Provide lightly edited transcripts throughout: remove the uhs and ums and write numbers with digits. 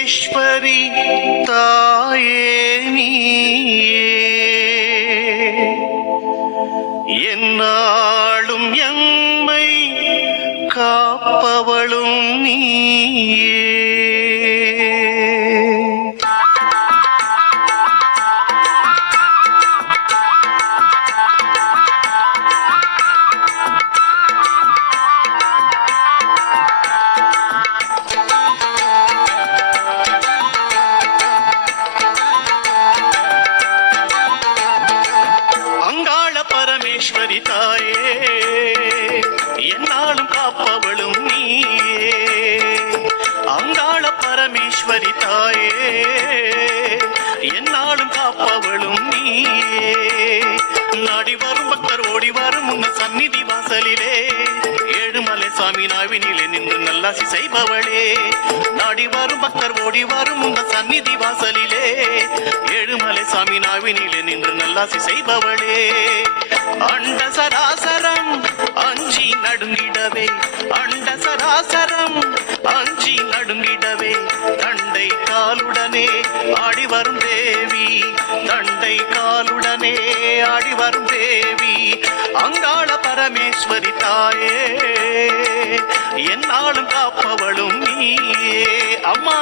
பரமேஸ்வரி தாயே நீயே என்னாலும் எம்மை காப்பவளும் நீயே. பரமேஸ்வரி தாயே என்னாலும் காப்பவளும் நீயே. அங்காள பரமேஸ்வரி தாயே என்னாலும் காப்பவளும் நீயே. நாடி வரும் பக்தர் ஓடி வரும் உன்ன சந்நிதி வாசலிலே ஏழுமலை சாமி நாவினிலே நின்று நல்லாசி செய்பவளே. நாடி வரும் பக்தர் ஓடி வரும் உன்ன சந்நிதி வாசலிலே ஏழுமலை சாமி நாவினிலே நின்று நல்லாசி செய்பவளே. அண்ட சராசரம் அஞ்சி நடுங்கிடவே, அண்ட சராசரம் அஞ்சி நடுங்கிடவே தண்டை காலுடனே ஆடி வரும் தேவி, தண்டை காலுடனே ஆடி வரும் தேவி. அங்காள பரமேஸ்வரி தாயே என்னாலும் காப்பவளும் நீயே. அம்மா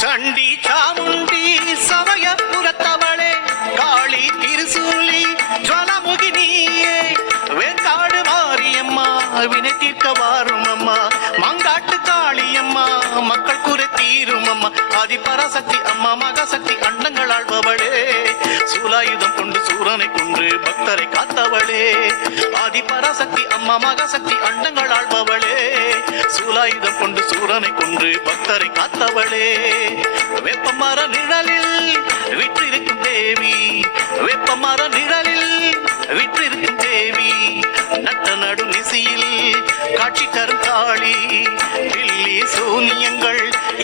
சண்டி சாமுண்டி சமயபுரத்தவளே காளி திருசூலி ஜுவலமுகி நீயே. வேங்காடு மாரியம்மா வினை தீர்க்க வாரும் அம்மா, மங்காட்டு காளியம்மா மக்கள் குறை தீரும் அம்மா. ஆதிபராசக்தி அம்மா மகாசக்தி அண்டங்கள் ஆள்பவளே, சூலாயுதம் கொண்டு சூரனை கொன்று பக்தரை காத்தவளே. ஆதிபராசக்தி அம்மா மகாசக்தி அண்டங்கள் ஆள்பவளே, சூலாயுதம் கொண்டு சூரனை கொன்று பக்தரை காத்தவளே. வெப்பமர நிழலில் விற்றிருக்கும் தேவி, வெப்பமர நிழலில் விற்றிருக்கும் தேவி. நட்ட நடு நிசியில் காட்சி தரும் காளி, பில்லி சூனியங்கள்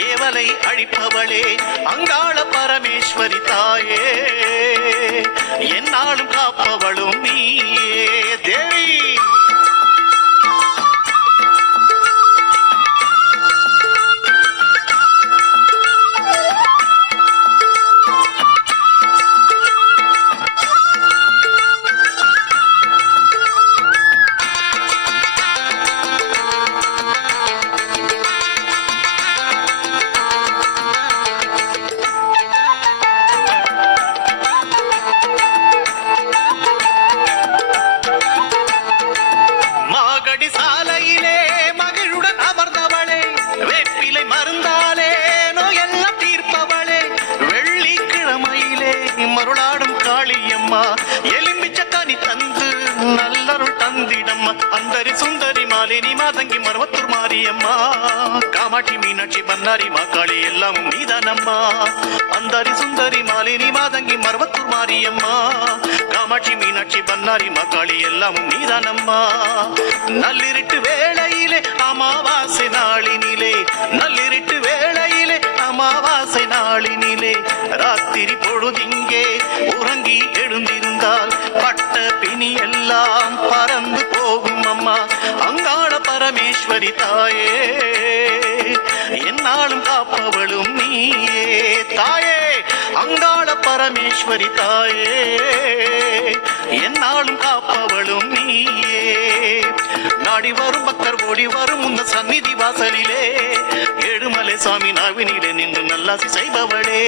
ஏவலை அழிப்பவளே. அங்காள பரமேஸ்வரி தாயே என்னாலும் காப்பவளும் நீயே தேவி. சாலையிலே மகிழுடன் அமர்ந்தவளே, வேப்பிலை மருந்தாலே நோயெல்லாம் தீர்ப்பவளே. வெள்ளிக்கிழமையிலே மருளாடும் காளியம்மா, எலும்பிச்ச கனி தந்து நல்லருள் தந்திடம்மா. அந்தரி சுந்தரி மாலினி மாதங்கி மருவத்தூர் மாரியம்மா, காமாட்சி மீனாட்சி பன்னாரி மாக்காளி எல்லாம் நீதானம்மா. அந்தரி சுந்தரி மாலினி மாதங்கி மருவத்தூர் மாரியம்மா, காமாட்சி மீனாட்சி பன்னாரி மாக்காளி எல்லாம் நீதானம்மா. நள்ளிருட்டு வேளையிலே அமாவாசை நாளினிலே, நள்ளிருட்டு வேளையிலே அமாவாசை நாளினிலே ராத்திரி பொழுதிங்கே உறங்கி எழுந்திருந்தால் பட்ட பிணி எல்லாம் பறந்து போகும் அம்மா. அங்காள பரமேஸ்வரி தாயே என்னாலும் காப்பவளும் நீயே தாயே. அங்காள பரமேஸ்வரி தாயே என்னாலும் காப்பவளும் நீயே. நாடி வரும் பக்தர் ஓடி வரும் உன்ன சந்நிதி வாசலிலே ஏழுமலை சாமி நாவினிலே நின்று நல்லாசி செய்பவளே.